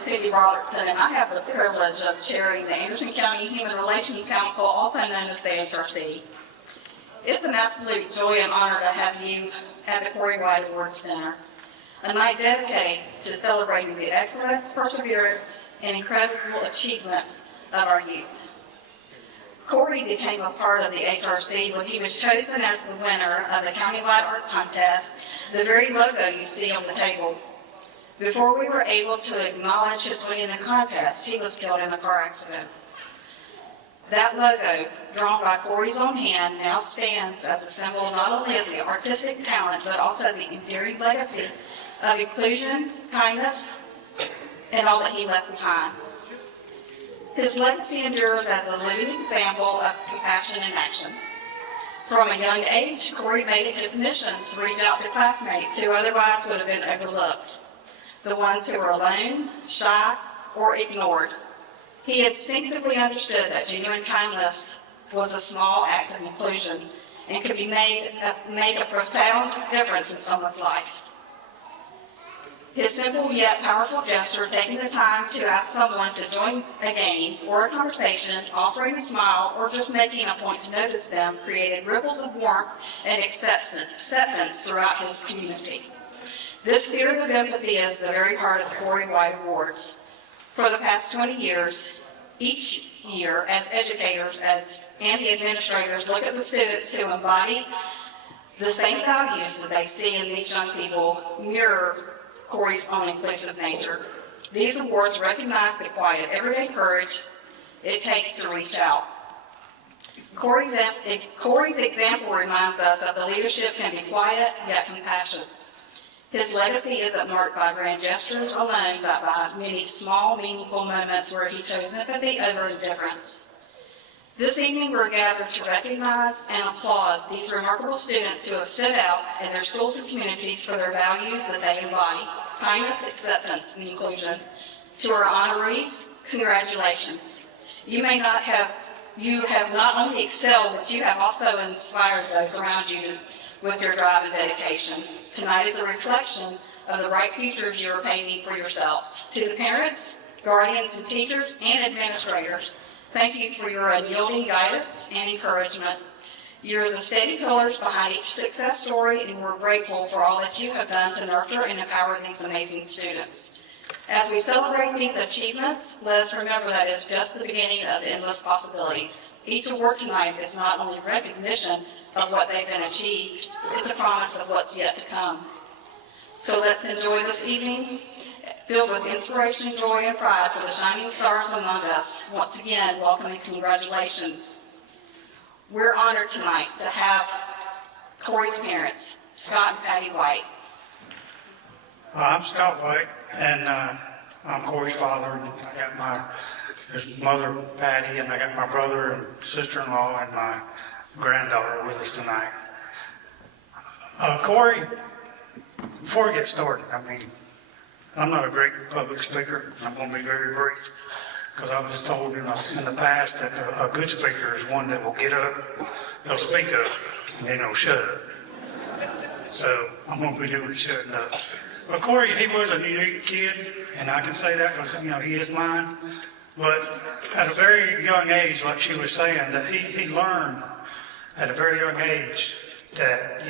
Cindy Robertson, and I have the privilege of chairing the Anderson County Human Relations Council, also known as the HRC. It's an absolute joy and honor to have you at the Cory White Awards dinner, a night dedicated to celebrating the excellence, perseverance, and incredible achievements of our youth. Cory became a part of the HRC when he was chosen as the winner of the countywide art contest, the very logo you see on the table. Before we were able to acknowledge his winning the contest, he was killed in a car accident. That logo, drawn by Cory's own hand, now stands as a symbol not only of the artistic talent, but also the enduring legacy of inclusion, kindness, and all that he left behind. His legacy endures as a living example of compassion in action. From a young age, Cory made it his mission to reach out to classmates who otherwise would have been overlooked, the ones who were alone, shy, or ignored. He instinctively understood that genuine kindness was a small act of inclusion and could make a profound difference in someone's life. His simple yet powerful gesture, taking the time to ask someone to join a game or a conversation, offering a smile, or just making a point to notice them, created ripples of warmth and acceptance throughout his community. This spirit of empathy is the very heart of the Cory White Awards. For the past 20 years, each year, as educators and the administrators look at the students who embody the same values that they see in these young people, mirror Cory's own inclusive nature. These awards recognize the quiet, everyday courage it takes to reach out. Cory's example reminds us of the leadership can be quiet yet compassionate. His legacy isn't marked by grand gestures alone, but by many small, meaningful moments where he chose empathy over indifference. This evening we're gathered to recognize and applaud these remarkable students who have stood out in their schools and communities for their values that they embody: kindness, acceptance, and inclusion. To our honorees, congratulations. You have not only excelled, but you have also inspired those around you with your drive and dedication. Tonight is a reflection of the bright futures you are painting for yourselves. To the parents, guardians, and teachers, and administrators, thank you for your unyielding guidance and encouragement. You're the steady pillars behind each success story, and we're grateful for all that you have done to nurture and empower these amazing students. As we celebrate these achievements, let us remember that it's just the beginning of endless possibilities. Each award tonight is not only recognition of what they've been achieved, it's a promise of what's yet to come. So let's enjoy this evening, filled with inspiration, joy, and pride for the shining stars among us. Once again, welcome and congratulations. We're honored tonight to have Cory's parents, Scott and Patty White. I'm Scott White, and I'm Cory's father. And I got his mother, Patty, and I got my brother and sister-in-law and my granddaughter with us tonight. Cory, before we get started, I'm not a great public speaker. I'm going to be very brief, because I was told in the past that a good speaker is one that will get up, he'll speak up, and then he'll shut up. So I'm going to be doing shutting up. But Cory, he was a unique kid, and I can say that because, he is mine. But at a very young age, like she was saying, that he learned at a very young age that,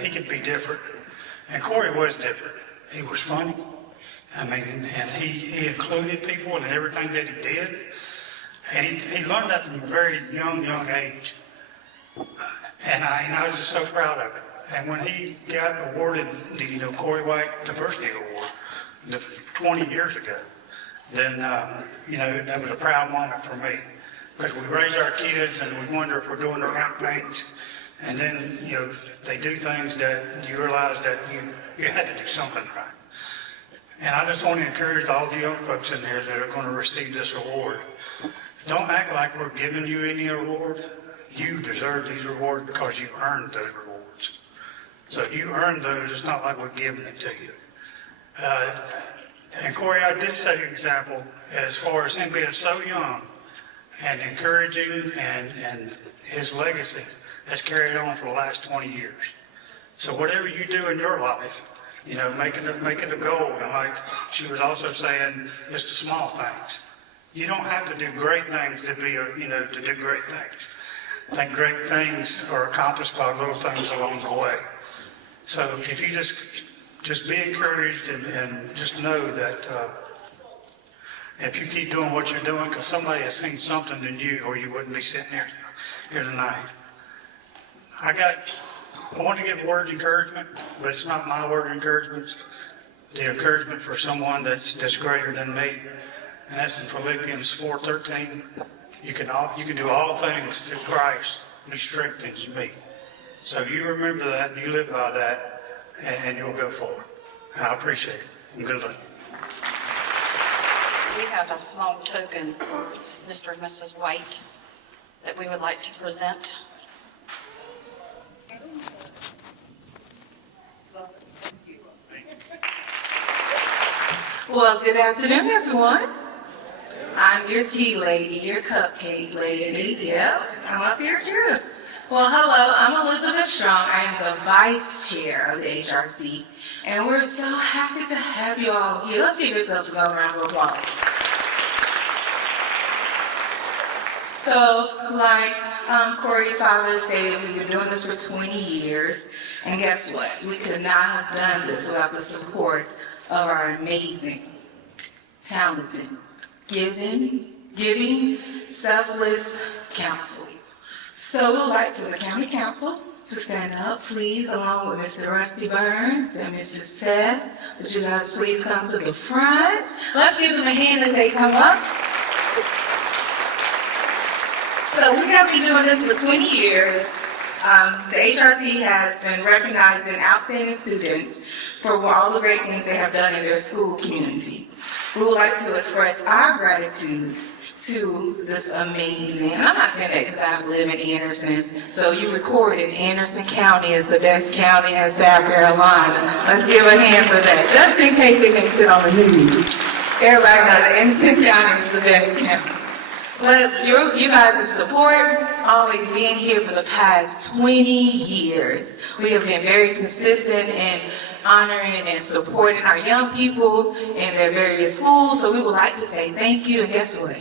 he could be different. And Cory was different. He was funny. And he included people in everything that he did. And he learned that from a very young age. And I was just so proud of it. And when he got awarded the Cory White Diversity Award 20 years ago, then, that was a proud moment for me. Because we raise our kids and we wonder if we're doing the right things. And then, they do things that you realize that you had to do something right. And I just want to encourage all the young folks in here that are going to receive this award. Don't act like we're giving you any award. You deserve these rewards because you earned those rewards. So if you earned those, it's not like we're giving it to you. And Cory, I did set an example as far as him being so young and encouraging, and his legacy has carried on for the last 20 years. So whatever you do in your life, make it a goal. And like she was also saying, it's the small things. You don't have to do great things to do great things. I think great things are accomplished by little things along the way. So if you just be encouraged and just know that if you keep doing what you're doing, because somebody has seen something in you or you wouldn't be sitting here tonight. I want to give words of encouragement, but it's not my word of encouragement. It's the encouragement for someone that's greater than me. And that's in Philippians 4:13. You can do all things through Christ who strengthens me. So you remember that and you live by that, and you'll go forward. And I appreciate it. And good luck. We have a small token for Mr. and Mrs. White that we would like to present. Well, good afternoon, everyone. I'm your tea lady, your cupcake lady. Yep, I'm up here too. Well, hello, I'm Elizabeth Strong. I am the vice chair of the HRC, and we're so happy to have you all here. Let's give yourselves another round of applause. So, like Cory's father stated, we've been doing this for 20 years, and guess what? We could not have done this without the support of our amazing, talented, giving, selfless council. So we would like for the county council to stand up, please, along with Mr. Rusty Burns and Mr. Seth. Would you guys please come to the front? Let's give them a hand as they come up. So we have been doing this for 20 years. The HRC has been recognizing outstanding students for all the great things they have done in their school community. We would like to express our gratitude to this amazing, and I'm not saying that because I live in Anderson, so you recorded Anderson County is the best county in South Carolina. Let's give a hand for that, just in case it makes it on the news. Everybody knows that Anderson County is the best county. But you guys' support, always being here for the past 20 years. We have been very consistent in honoring and supporting our young people in their various schools. So we would like to say thank you. And guess what?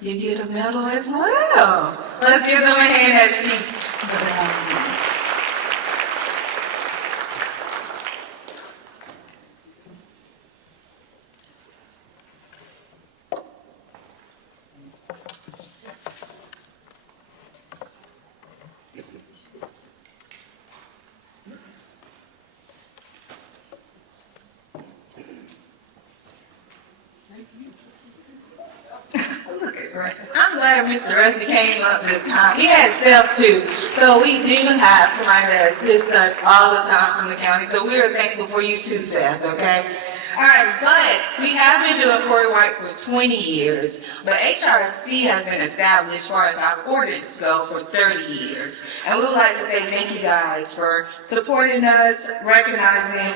You get a medal as well. Let's give them a hand as she. I'm glad Mr. Rusty came up this time. He had self too. So we do have somebody that assists us all the time from the county. So we are thankful for you too, Seth, okay? All right, but we have been doing Cory White for 20 years, but HRC has been established as far as our ordinance go for 30 years. And we would like to say thank you guys for supporting us, recognizing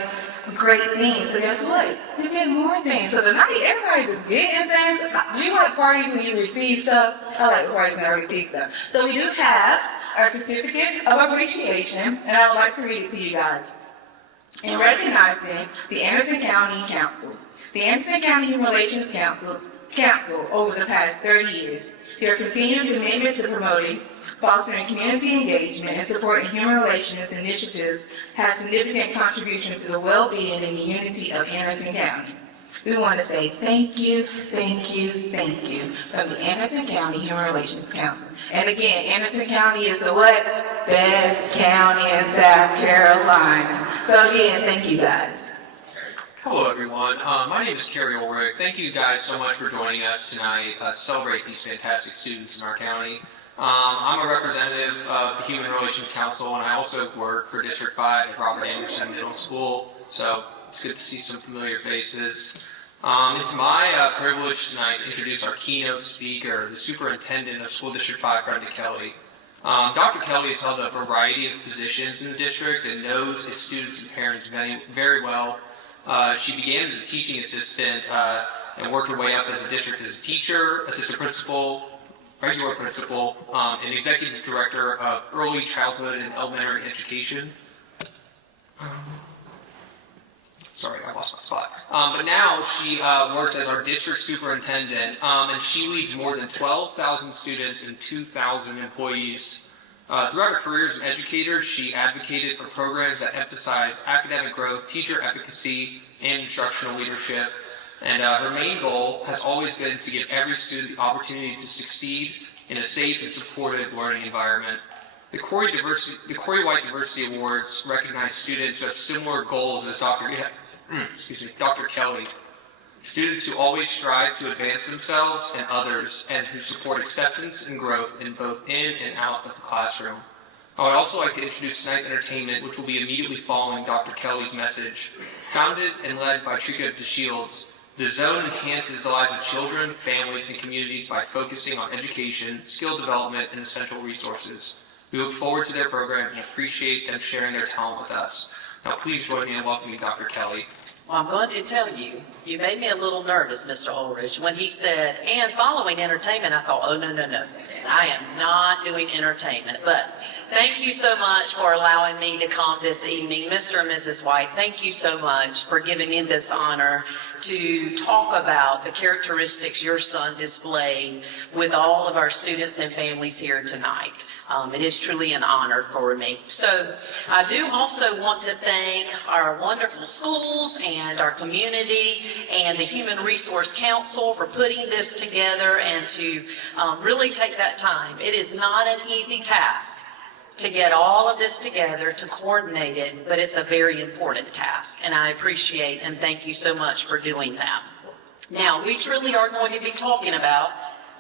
great things. So guess what? You get more things. So tonight, everybody just getting things. Do you like parties when you receive stuff? I like parties when I receive stuff. So we do have our certificate of appreciation, and I would like to read it to you guys. In recognizing the Anderson County Council, the Anderson County Human Relations Council over the past 30 years, your continued commitment to promoting, fostering community engagement, and supporting human relations initiatives has significant contributions to the well-being and the unity of Anderson County. We want to say thank you, thank you, thank you from the Anderson County Human Relations Council. And again, Anderson County is the what? Best county in South Carolina. So again, thank you guys. Hello everyone, my name is Cory White Diversity. Thank you guys so much for joining us tonight to celebrate these fantastic students in our county. I'm a representative of the Human Relations Council, and I also work for District 5 at Robert Anderson Middle School, so it's good to see some familiar faces. It's my privilege tonight to introduce our keynote speaker, the Superintendent of School District 5, Brenda Kelly. Dr. Kelly has held a variety of positions in the district and knows its students and parents very, very well. She began as a teaching assistant and worked her way up as a district as a teacher, assistant principal, regular principal, and executive director of early childhood and elementary education. Sorry, I lost my spot. But now she works as our district superintendent, and she leads more than 12,000 students and 2,000 employees. Throughout her career as an educator, she advocated for programs that emphasize academic growth, teacher efficacy, and instructional leadership. And her main goal has always been to give every student the opportunity to succeed in a safe and supportive learning environment. The Cory White Diversity Awards recognize students who have similar goals as Dr. Kelly. Students who always strive to advance themselves and others, and who support acceptance and growth in both in and out of the classroom. I would also like to introduce tonight's entertainment, which will be immediately following Dr. Kelly's message. Founded and led by Trika DeShields, the Zone enhances the lives of children, families, and communities by focusing on education, skill development, and essential resources. We look forward to their programs and appreciate them sharing their talent with us. Now please join me in welcoming Dr. Kelly. Well, I'm going to tell you, you made me a little nervous, Mr. Ulrich, when he said, and following entertainment. I thought, oh, no. I am not doing entertainment. But thank you so much for allowing me to come this evening. Mr. and Mrs. White, thank you so much for giving me this honor to talk about the characteristics your son displayed with all of our students and families here tonight. It is truly an honor for me. So I do also want to thank our wonderful schools and our community and the Human Resource Council for putting this together and to really take that time. It is not an easy task to get all of this together, to coordinate it, but it's a very important task, and I appreciate and thank you so much for doing that. Now, we truly are going to be talking about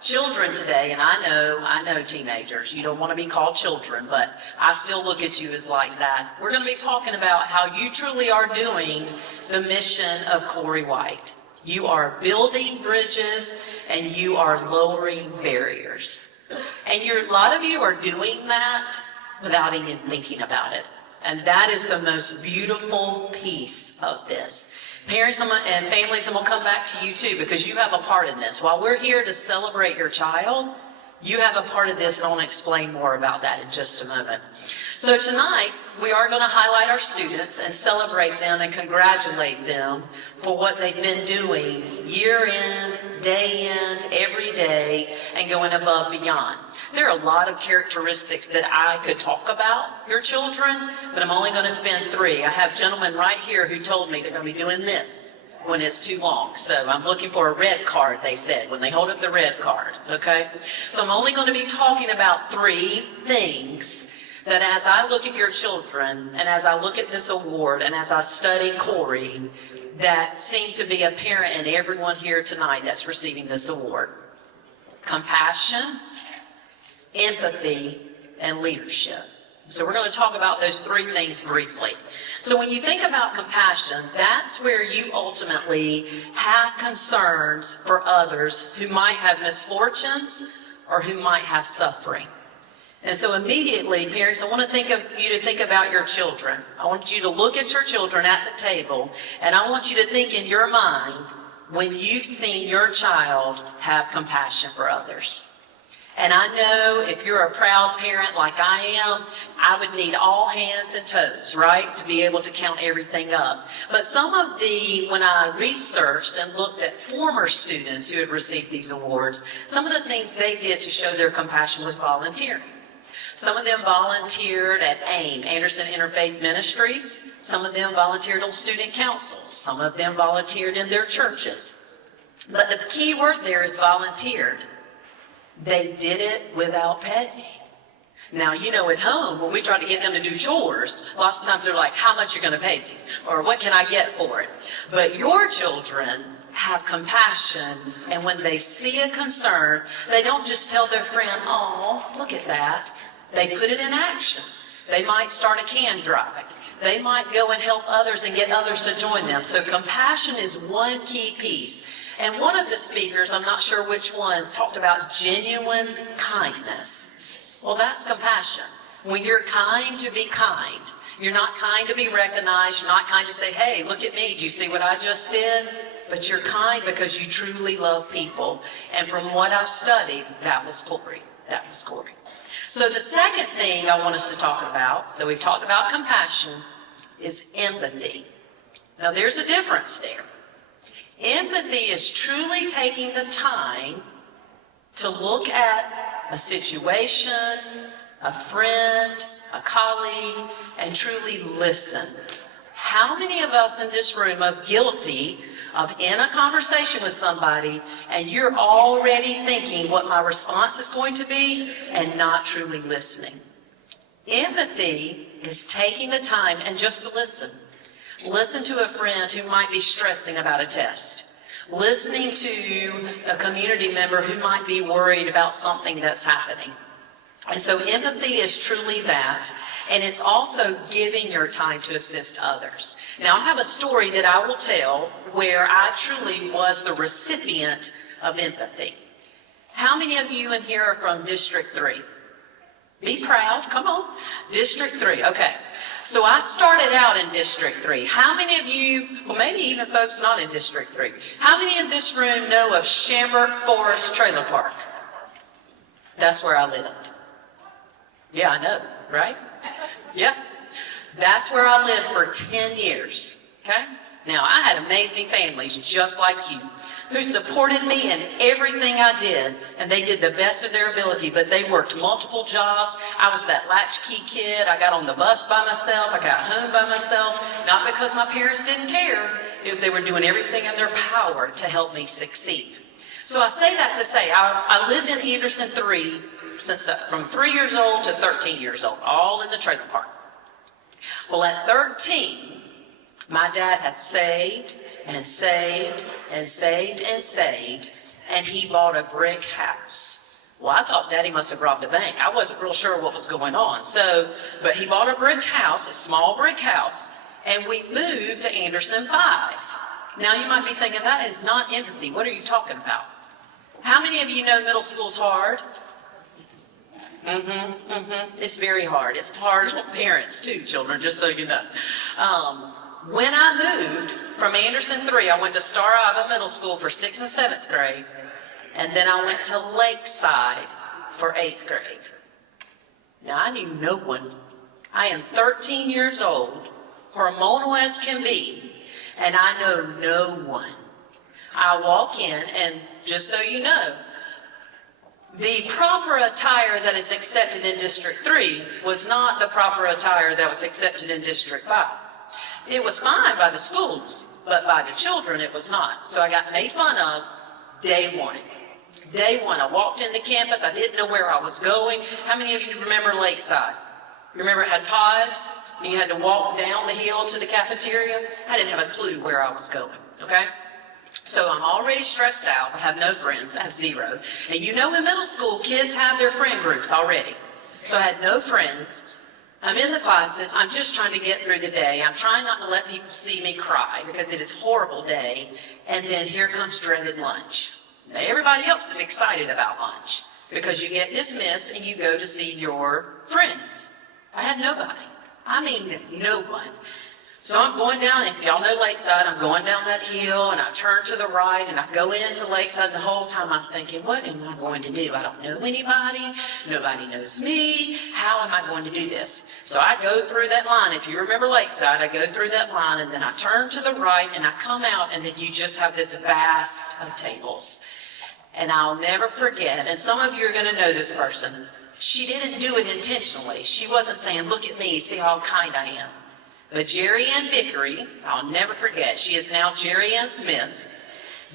children today, and I know teenagers, you don't want to be called children, but I still look at you as like that. We're going to be talking about how you truly are doing the mission of Cory White. You are building bridges and you are lowering barriers. And a lot of you are doing that without even thinking about it. And that is the most beautiful piece of this. Parents and families, and we'll come back to you too, because you have a part in this. While we're here to celebrate your child, you have a part of this, and I want to explain more about that in just a moment. So tonight, we are going to highlight our students and celebrate them and congratulate them for what they've been doing year in, day in, every day, and going above and beyond. There are a lot of characteristics that I could talk about your children, but I'm only going to spend 3. I have gentlemen right here who told me they're going to be doing this when it's too long. So I'm looking for a red card, they said, when they hold up the red card, okay? So I'm only going to be talking about 3 things that as I look at your children, and as I look at this award, and as I study Cory, that seem to be apparent in everyone here tonight that's receiving this award. Compassion, empathy, and leadership. So we're going to talk about those 3 things briefly. So when you think about compassion, that's where you ultimately have concerns for others who might have misfortunes or who might have suffering. And so immediately, parents, I want to think about your children. I want you to look at your children at the table, and I want you to think in your mind when you've seen your child have compassion for others. And I know if you're a proud parent like I am, I would need all hands and toes, right, to be able to count everything up. But when I researched and looked at former students who had received these awards, some of the things they did to show their compassion was volunteering. Some of them volunteered at AIM, Anderson Interfaith Ministries. Some of them volunteered on student councils. Some of them volunteered in their churches. But the key word there is volunteered. They did it without pay. Now, at home, when we try to get them to do chores, lots of times they're like, how much are you going to pay me? Or what can I get for it? But your children have compassion, and when they see a concern, they don't just tell their friend, oh, look at that. They put it in action. They might start a can drive. They might go and help others and get others to join them. So compassion is one key piece. And one of the speakers, I'm not sure which one, talked about genuine kindness. Well, that's compassion. When you're kind to be kind. You're not kind to be recognized. You're not kind to say, hey, look at me. Do you see what I just did? But you're kind because you truly love people. And from what I've studied, that was Cory. That was Cory. So the second thing I want us to talk about, so we've talked about compassion, is empathy. Now, there's a difference there. Empathy is truly taking the time to look at a situation, a friend, a colleague, and truly listen. How many of us in this room are guilty of in a conversation with somebody and you're already thinking what my response is going to be and not truly listening? Empathy is taking the time and just to listen. Listen to a friend who might be stressing about a test. Listening to a community member who might be worried about something that's happening. And so empathy is truly that, and it's also giving your time to assist others. Now, I have a story that I will tell where I truly was the recipient of empathy. How many of you in here are from District 3? Be proud, come on. District 3, okay. So I started out in District 3. How many of you, well maybe even folks not in District 3, how many in this room know of Chambert Forest Trailer Park? That's where I lived. Yeah, I know, right? Yep. That's where I lived for 10 years, okay? Now, I had amazing families just like you who supported me in everything I did, and they did the best of their ability, but they worked multiple jobs. I was that latchkey kid. I got on the bus by myself. I got home by myself, not because my parents didn't care. They were doing everything in their power to help me succeed. So I say that to say, I lived in Anderson from 3 years old to 13 years old, all in the trailer park. Well, at 13, my dad had saved and saved and saved and saved, and he bought a brick house. Well, I thought Daddy must have robbed a bank. I wasn't real sure what was going on. But he bought a brick house, a small brick house, and we moved to Anderson 5. Now, you might be thinking, that is not empathy. What are you talking about? How many of you know middle school's hard? It's very hard. It's hard on parents too, children, just so you know. When I moved from Anderson 3, I went to Star Ava Middle School for 6th and 7th grade, and then I went to Lakeside for 8th grade. Now, I knew no one. I am 13 years old, hormonal as can be, and I know no one. I walk in, and just so you know, the proper attire that is accepted in District 3 was not the proper attire that was accepted in District 5. It was fine by the schools, but by the children it was not. So I got made fun of day one. Day one, I walked into campus, I didn't know where I was going. How many of you remember Lakeside? You remember it had pods, and you had to walk down the hill to the cafeteria? I didn't have a clue where I was going, okay? So I'm already stressed out. I have no friends. I have zero. And you know in middle school, kids have their friend groups already. So I had no friends. I'm in the classes. I'm just trying to get through the day. I'm trying not to let people see me cry because it is a horrible day. And then here comes dreaded lunch. Now everybody else is excited about lunch because you get dismissed and you go to see your friends. I had nobody. I mean, no one. So I'm going down, if y'all know Lakeside, I'm going down that hill and I turn to the right and I go into Lakeside, and the whole time I'm thinking, what am I going to do? I don't know anybody. Nobody knows me. How am I going to do this? So I go through that line. If you remember Lakeside, I go through that line and then I turn to the right and I come out, and then you just have this vast of tables. And I'll never forget, and some of you are going to know this person. She didn't do it intentionally. She wasn't saying, look at me, see how kind I am. But Jerry Ann Vickery, I'll never forget, she is now Jerry Ann Smith.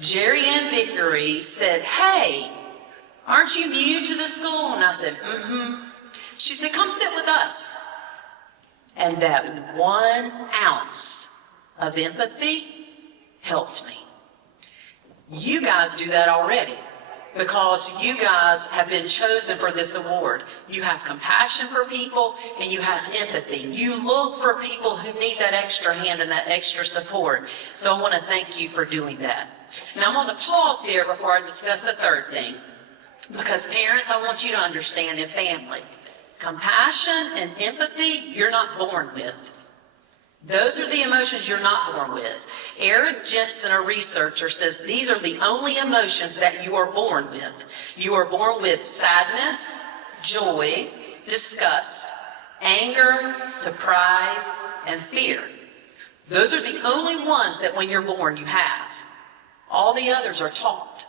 Jerry Ann Vickery said, hey, aren't you new to the school? And I said, She said, come sit with us. And that 1 ounce of empathy helped me. You guys do that already, because you guys have been chosen for this award. You have compassion for people and you have empathy. You look for people who need that extra hand and that extra support. So I want to thank you for doing that. Now I'm going to pause here before I discuss the third thing, because parents, I want you to understand, in family, compassion and empathy, you're not born with. Those are the emotions you're not born with. Eric Jensen, a researcher, says these are the only emotions that you are born with. You are born with sadness, joy, disgust, anger, surprise, and fear. Those are the only ones that when you're born you have. All the others are taught.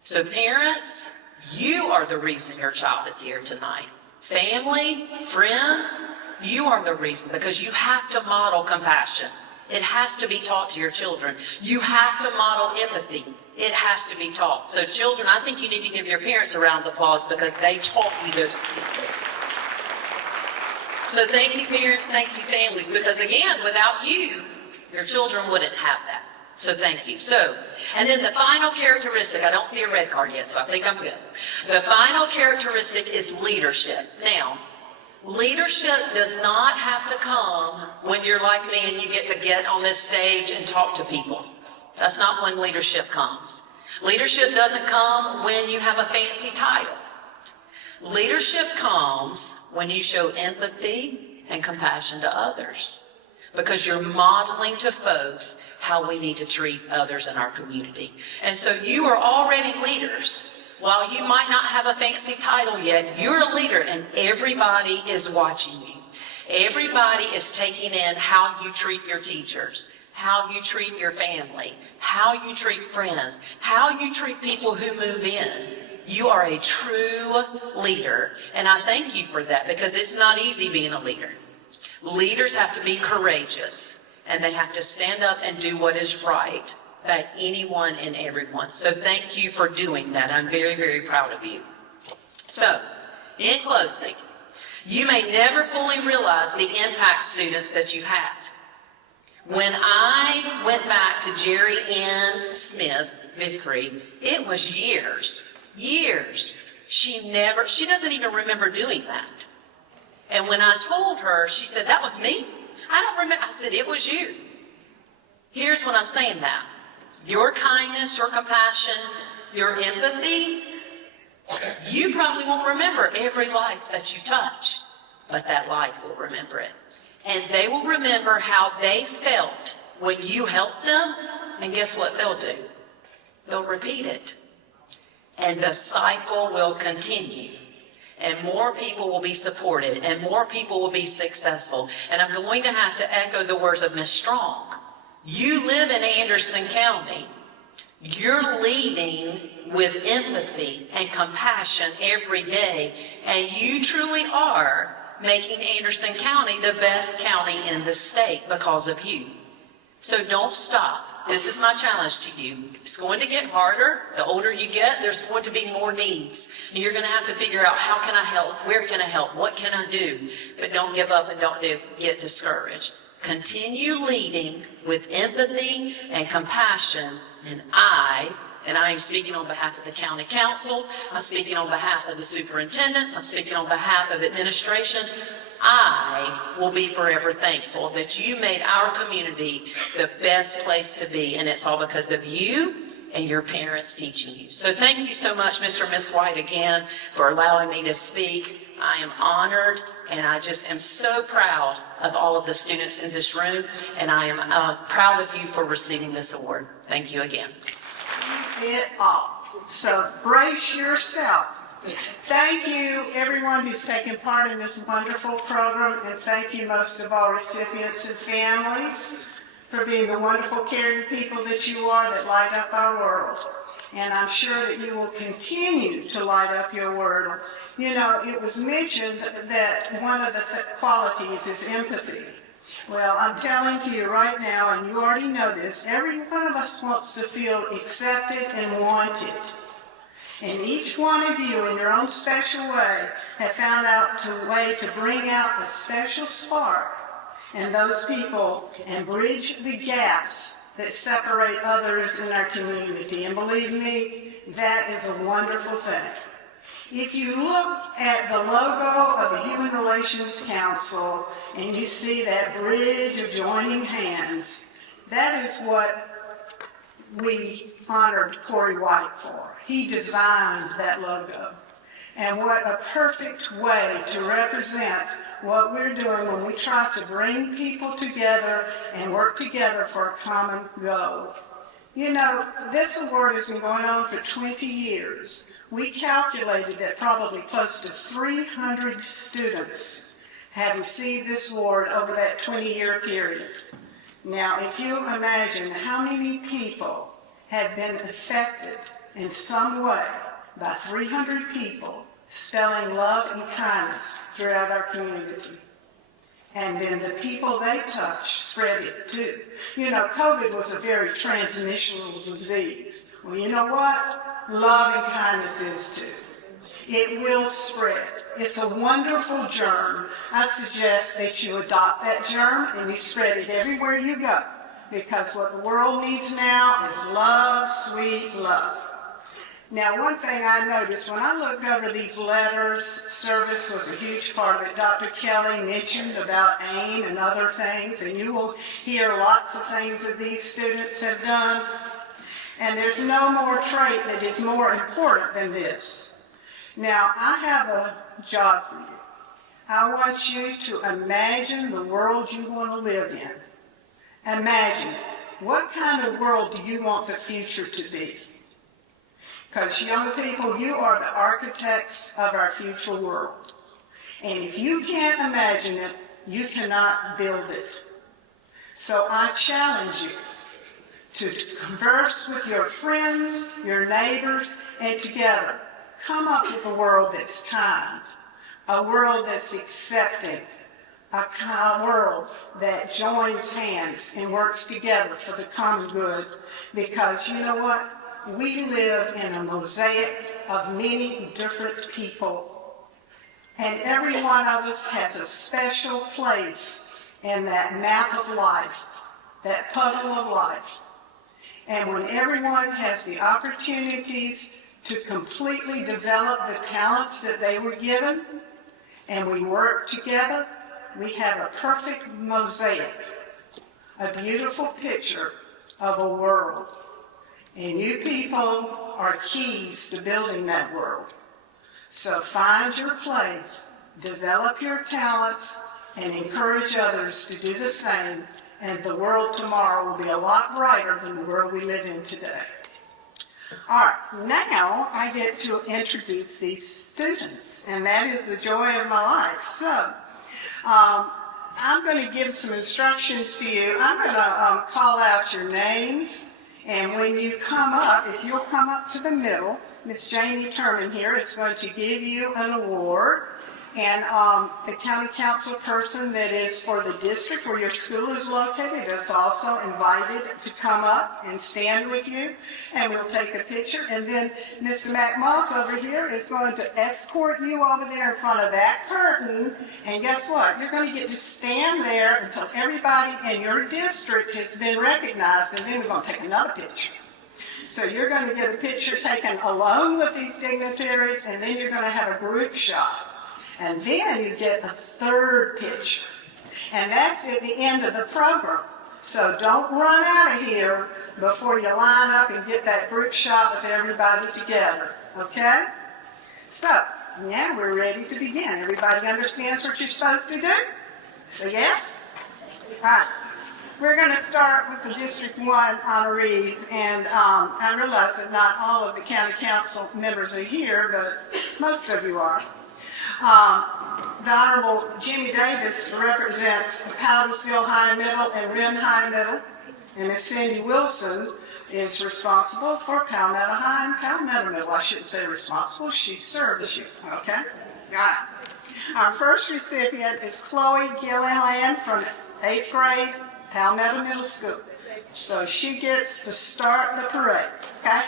So parents, you are the reason your child is here tonight. Family, friends, you are the reason, because you have to model compassion. It has to be taught to your children. You have to model empathy. It has to be taught. So children, I think you need to give your parents a round of applause because they taught you those pieces. So thank you parents, thank you families, because again, without you, your children wouldn't have that. So thank you. So, and then the final characteristic, I don't see a red card yet, so I think I'm good. The final characteristic is leadership. Now, leadership does not have to come when you're like me and you get on this stage and talk to people. That's not when leadership comes. Leadership doesn't come when you have a fancy title. Leadership comes when you show empathy and compassion to others, because you're modeling to folks how we need to treat others in our community. And so you are already leaders. While you might not have a fancy title yet, you're a leader and everybody is watching you. Everybody is taking in how you treat your teachers, how you treat your family, how you treat friends, how you treat people who move in. You are a true leader, and I thank you for that, because it's not easy being a leader. Leaders have to be courageous, and they have to stand up and do what is right by anyone and everyone. So thank you for doing that. I'm very, very proud of you. So, in closing, you may never fully realize the impact, students, that you've had. When I went back to Jerry Ann Smith Vickery, it was years. She doesn't even remember doing that. And when I told her, she said, "That was me? I don't remember." I said, "It was you." Here's what I'm saying now. Your kindness, your compassion, your empathy, you probably won't remember every life that you touch, but that life will remember it. And they will remember how they felt when you helped them, and guess what they'll do? They'll repeat it. And the cycle will continue. And more people will be supported, and more people will be successful. And I'm going to have to echo the words of Ms. Strong. You live in Anderson County. You're leading with empathy and compassion every day, and you truly are making Anderson County the best county in the state because of you. So don't stop. This is my challenge to you. It's going to get harder. The older you get, there's going to be more needs. And you're going to have to figure out, how can I help? Where can I help? What can I do? But don't give up and don't get discouraged. Continue leading with empathy and compassion. And I am speaking on behalf of the county council. I'm speaking on behalf of the superintendents. I'm speaking on behalf of administration. I will be forever thankful that you made our community the best place to be, and it's all because of you and your parents teaching you. So thank you so much, Mr. and Ms. White, again, for allowing me to speak. I am honored, and I just am so proud of all of the students in this room, and I am proud of you for receiving this award. Thank you again. Keep it up. So brace yourself. Thank you, everyone who's taken part in this wonderful program, and thank you most of all, recipients and families, for being the wonderful, caring people that you are that light up our world. And I'm sure that you will continue to light up your world. You know, it was mentioned that one of the qualities is empathy. Well, I'm telling to you right now, and you already know this, every one of us wants to feel accepted and wanted. And each one of you, in your own special way, have found out a way to bring out the special spark in those people and bridge the gaps that separate others in our community. And believe me, that is a wonderful thing. If you look at the logo of the Human Relations Council and you see that bridge of joining hands, that is what we honored Cory White for. He designed that logo. And what a perfect way to represent what we're doing when we try to bring people together and work together for a common goal. You know, this award has been going on for 20 years. We calculated that probably close to 300 students have received this award over that 20-year period. Now, if you imagine how many people have been affected in some way by 300 people spelling love and kindness throughout our community. And then the people they touch spread it too. You know, COVID was a very transmissional disease. Well, you know what? Love and kindness is too. It will spread. It's a wonderful germ. I suggest that you adopt that germ and you spread it everywhere you go. Because what the world needs now is love, sweet love. Now, one thing I noticed when I looked over these letters, service was a huge part of it. Dr. Kelly mentioned about AIM and other things, and you will hear lots of things that these students have done. And there's no more trait that is more important than this. Now, I have a job for you. I want you to imagine the world you want to live in. Imagine, what kind of world do you want the future to be? Because young people, you are the architects of our future world. And if you can't imagine it, you cannot build it. So I challenge you to converse with your friends, your neighbors, and together come up with a world that's kind, a world that's accepting, a world that joins hands and works together for the common good. Because you know what? We live in a mosaic of many different people. And every one of us has a special place in that map of life, that puzzle of life. And when everyone has the opportunities to completely develop the talents that they were given, and we work together, we have a perfect mosaic, a beautiful picture of a world. And you people are keys to building that world. So find your place, develop your talents, and encourage others to do the same, and the world tomorrow will be a lot brighter than the world we live in today. All right, now I get to introduce these students, and that is the joy of my life. So, I'm going to give some instructions to you. I'm going to call out your names. And when you come up, if you'll come up to the middle, Miss Jamie Turman here is going to give you an award. And the county council person that is for the district where your school is located is also invited to come up and stand with you. And we'll take a picture. And then Mr. McMoss over here is going to escort you over there in front of that curtain. And guess what? You're going to get to stand there until everybody in your district has been recognized. And then we're going to take another picture. So you're going to get a picture taken alone with these dignitaries. And then you're going to have a group shot. And then you get a third picture. And that's at the end of the program. So don't run out of here before you line up and get that group shot with everybody together. Okay? So, now we're ready to begin. Everybody understands what you're supposed to do? Say yes? All right. We're going to start with the District 1 honorees. And I realize that not all of the county council members are here, but most of you are. The Honorable Jimmy Davis represents Powdersville High Middle and Wren High Middle, and Miss Cindy Wilson is responsible for Palmetto High and Palmetto Middle. I shouldn't say responsible, she serves you, okay? Got it. Our first recipient is Chloe Gilliland from 8th grade, Palmetto Middle School. So she gets to start the parade, okay?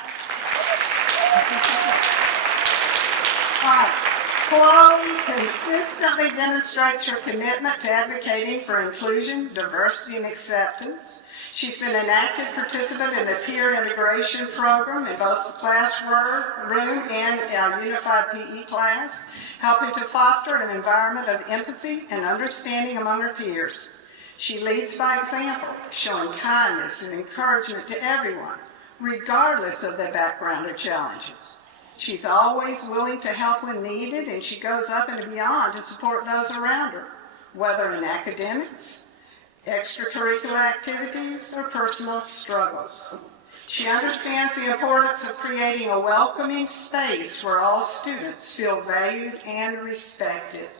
All right. Chloe consistently demonstrates her commitment to advocating for inclusion, diversity, and acceptance. She's been an active participant in the peer integration program in both the classroom and our unified PE class, helping to foster an environment of empathy and understanding among her peers. She leads by example, showing kindness and encouragement to everyone, regardless of their background or challenges. She's always willing to help when needed, and she goes up and beyond to support those around her, whether in academics, extracurricular activities, or personal struggles. She understands the importance of creating a welcoming space where all students feel valued and respected.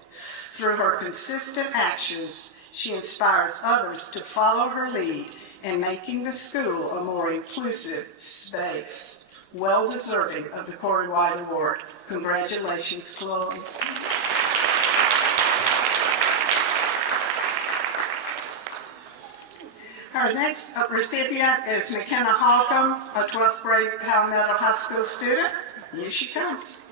Through her consistent actions, She inspires others to follow her lead in making the school a more inclusive space. Well deserving of the Cory White Award. Congratulations, Chloe. Our next recipient is McKenna Holcomb, a 12th grade Palmetto High School student. Here she comes.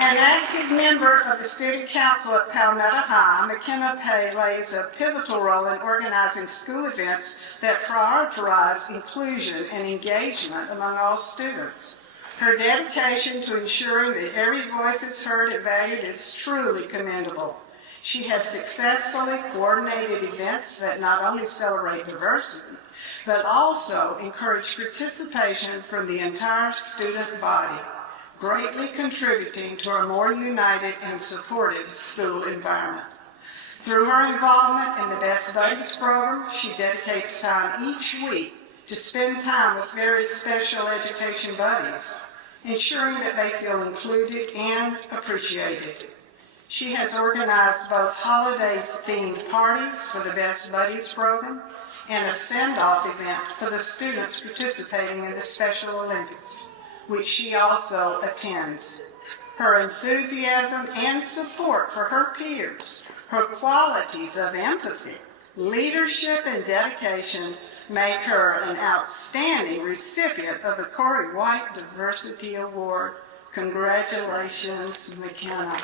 An active member of the Student Council at Palmetto High, McKenna plays a pivotal role in organizing school events that prioritize inclusion and engagement among all students. Her dedication to ensuring that every voice is heard and valued is truly commendable. She has successfully coordinated events that not only celebrate diversity, but also encourage participation from the entire student body, greatly contributing to a more united and supportive school environment. Through her involvement in the Best Buddies program, she dedicates time each week to spend time with various special education buddies, ensuring that they feel included and appreciated. She has organized both holiday-themed parties for the Best Buddies program and a send-off event for the students participating in the Special Olympics, which she also attends. Her enthusiasm and support for her peers, her qualities of empathy, leadership, and dedication make her an outstanding recipient of the Cory White Diversity Award. Congratulations, McKenna.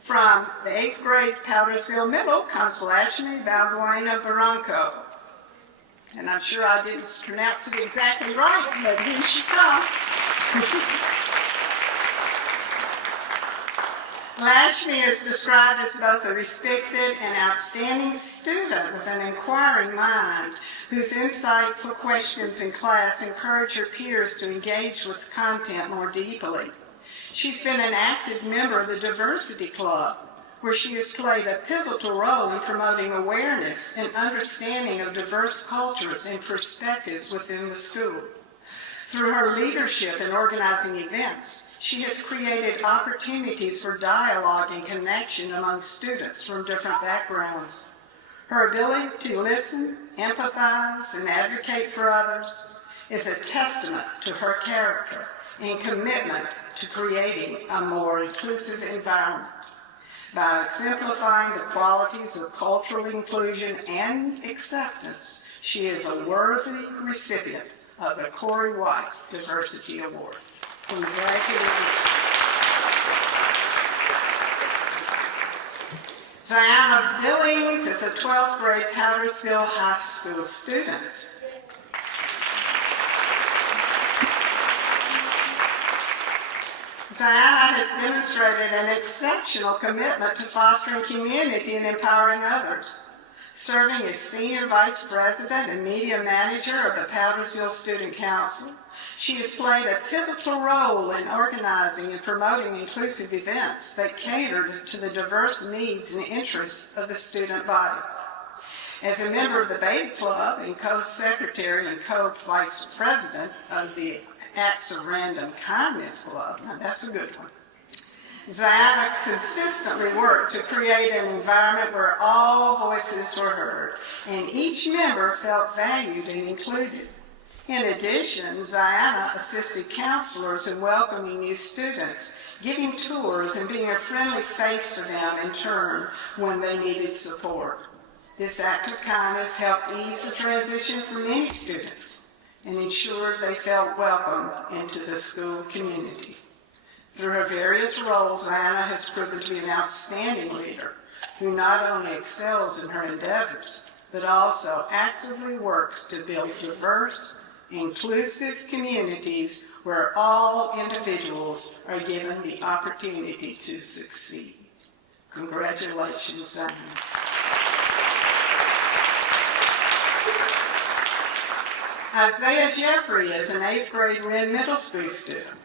From the 8th grade Powdersville Middle comes Lashmi Balbuena Barranco. And I'm sure I didn't pronounce it exactly right, but here she comes. Lashmi is described as both a respected and outstanding student with an inquiring mind, whose insightful questions in class encourage her peers to engage with content more deeply. She's been an active member of the Diversity Club, where she has played a pivotal role in promoting awareness and understanding of diverse cultures and perspectives within the school. Through her leadership in organizing events, she has created opportunities for dialogue and connection among students from different backgrounds. Her ability to listen, empathize, and advocate for others is a testament to her character and commitment to creating a more inclusive environment. By exemplifying the qualities of cultural inclusion and acceptance, she is a worthy recipient of the Cory White Diversity Award. Congratulations. Ziana Billings is a 12th grade Powdersville High School student. Ziana has demonstrated an exceptional commitment to fostering community and empowering others. Serving as Senior Vice President and Media Manager of the Powdersville Student Council, she has played a pivotal role in organizing and promoting inclusive events that catered to the diverse needs and interests of the student body. As a member of the Baby Club and co-secretary and co-vice president of the Acts of Random Kindness Club, now that's a good one, Ziana consistently worked to create an environment where all voices were heard and each member felt valued and included. In addition, Ziana assisted counselors in welcoming new students, giving tours, and being a friendly face to them in turn when they needed support. This act of kindness helped ease the transition for many students and ensured they felt welcomed into the school community. Through her various roles, Ziana has proven to be an outstanding leader who not only excels in her endeavors, but also actively works to build diverse, inclusive communities where all individuals are given the opportunity to succeed. Congratulations, Ziana. Isaiah Jeffrey is an 8th grade Lynn Middle School student.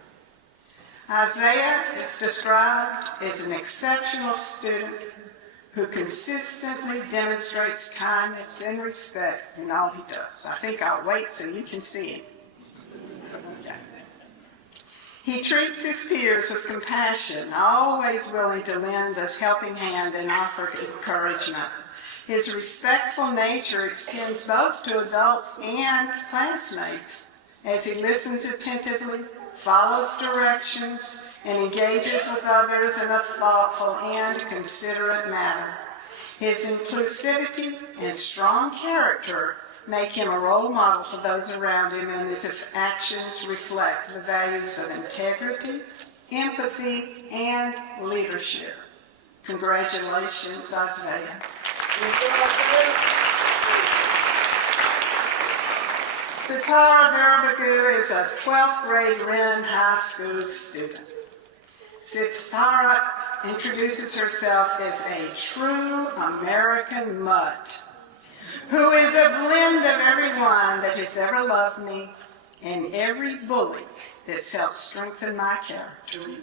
Isaiah is described as an exceptional student who consistently demonstrates kindness and respect in all he does. I think I'll wait so you can see him. He treats his peers with compassion, always willing to lend a helping hand and offer encouragement. His respectful nature extends both to adults and classmates as he listens attentively, follows directions, and engages with others in a thoughtful and considerate manner. His inclusivity and strong character make him a role model for those around him, and his actions reflect the values of integrity, empathy, and leadership. Congratulations, Isaiah. Satara Verabagu is a 12th grade Wren High School student. Satara introduces herself as a true American mutt, who is a blend of everyone that has ever loved me and every bully that's helped strengthen my character.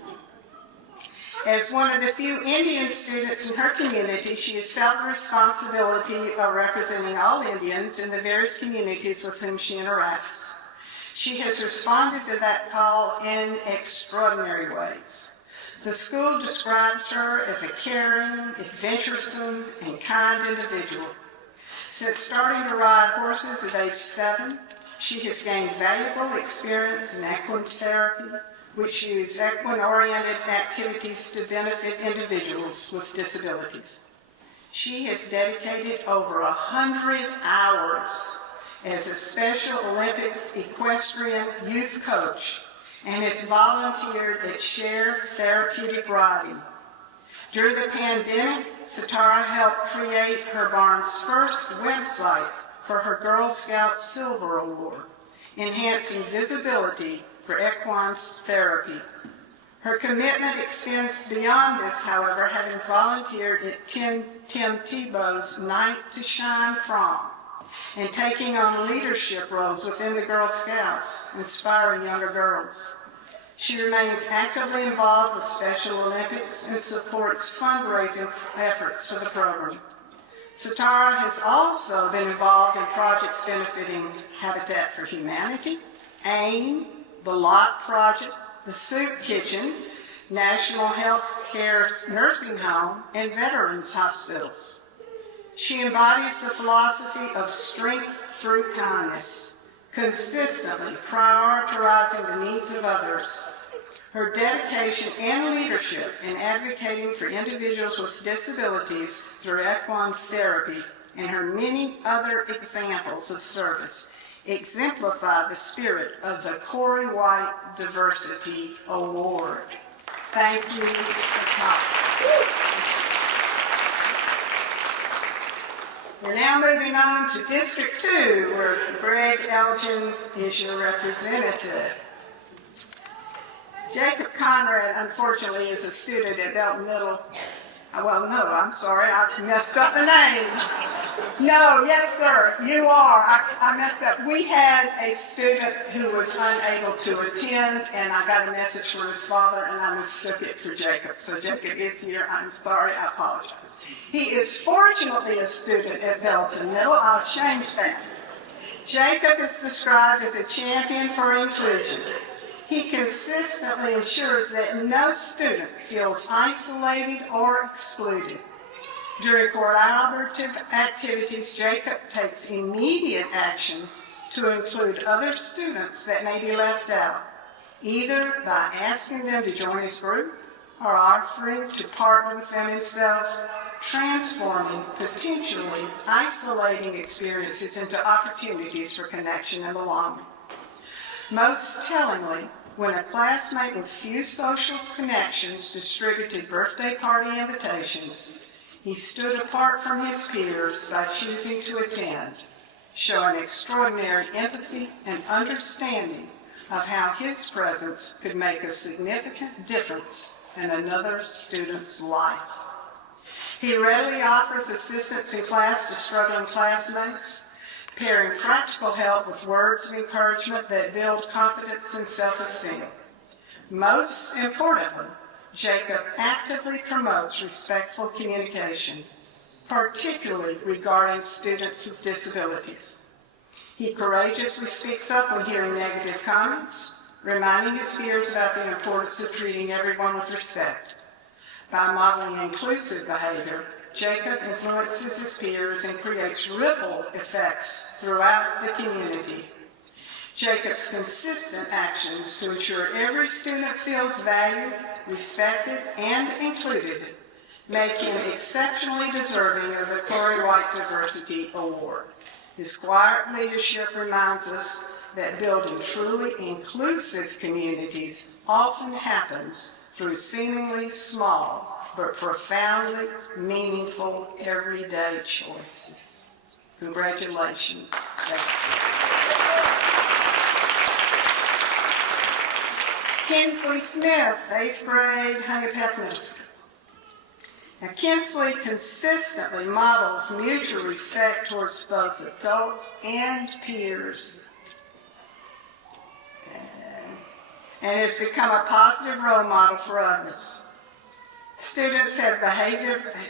As one of the few Indian students in her community, she has felt the responsibility of representing all Indians in the various communities with whom she interacts. She has responded to that call in extraordinary ways. The school describes her as a caring, adventuresome, and kind individual. Since starting to ride horses at age 7, she has gained valuable experience in equine therapy, which use equine-oriented activities to benefit individuals with disabilities. She has dedicated over 100 hours as a Special Olympics equestrian youth coach and has volunteered at Share Therapeutic Riding. During the pandemic, Satara helped create her barn's first website for her Girl Scout Silver Award, enhancing visibility for equine therapy. Her commitment extends beyond this, however, having volunteered at Tim Tebow's Night to Shine prom and taking on leadership roles within the Girl Scouts, inspiring younger girls. She remains actively involved with Special Olympics and supports fundraising efforts for the program. Satara has also been involved in projects benefiting Habitat for Humanity, AIM, the Lot Project, the Soup Kitchen, National Health Care Nursing Home, and Veterans Hospitals. She embodies the philosophy of strength through kindness, consistently prioritizing the needs of others. Her dedication and leadership in advocating for individuals with disabilities through equine therapy and her many other examples of service exemplify the spirit of the Cory White Diversity Award. Thank you for coming. We're now moving on to District 2, where Greg Elgin is your representative. Jacob Conrad, unfortunately, is a student at Belton Middle. Well, no, I'm sorry, I messed up the name. No, yes, sir, you are. I messed up. We had a student who was unable to attend, and I got a message from his father, and I mistook it for Jacob. So Jacob is here. I'm sorry, I apologize. He is fortunately a student at Belton Middle. I'll change that. Jacob is described as a champion for inclusion. He consistently ensures that no student feels isolated or excluded. During collaborative activities, Jacob takes immediate action to include other students that may be left out, either by asking them to join his group or offering to partner with them himself, transforming potentially isolating experiences into opportunities for connection and belonging. Most tellingly, when a classmate with few social connections distributed birthday party invitations, he stood apart from his peers by choosing to attend, showing extraordinary empathy and understanding of how his presence could make a significant difference in another student's life. He readily offers assistance in class to struggling classmates, pairing practical help with words of encouragement that build confidence and self-esteem. Most importantly, Jacob actively promotes respectful communication, particularly regarding students with disabilities. He courageously speaks up when hearing negative comments, reminding his peers about the importance of treating everyone with respect. By modeling inclusive behavior, Jacob influences his peers and creates ripple effects throughout the community. Jacob's consistent actions to ensure every student feels valued, respected, and included make him exceptionally deserving of the Cory White Diversity Award. His quiet leadership reminds us that building truly inclusive communities often happens through seemingly small but profoundly meaningful everyday choices. Congratulations. Kinsley Smith, 8th grade, Honeypath Middle School. Now, Kinsley consistently models mutual respect towards both adults and peers, and has become a positive role model for others. Students have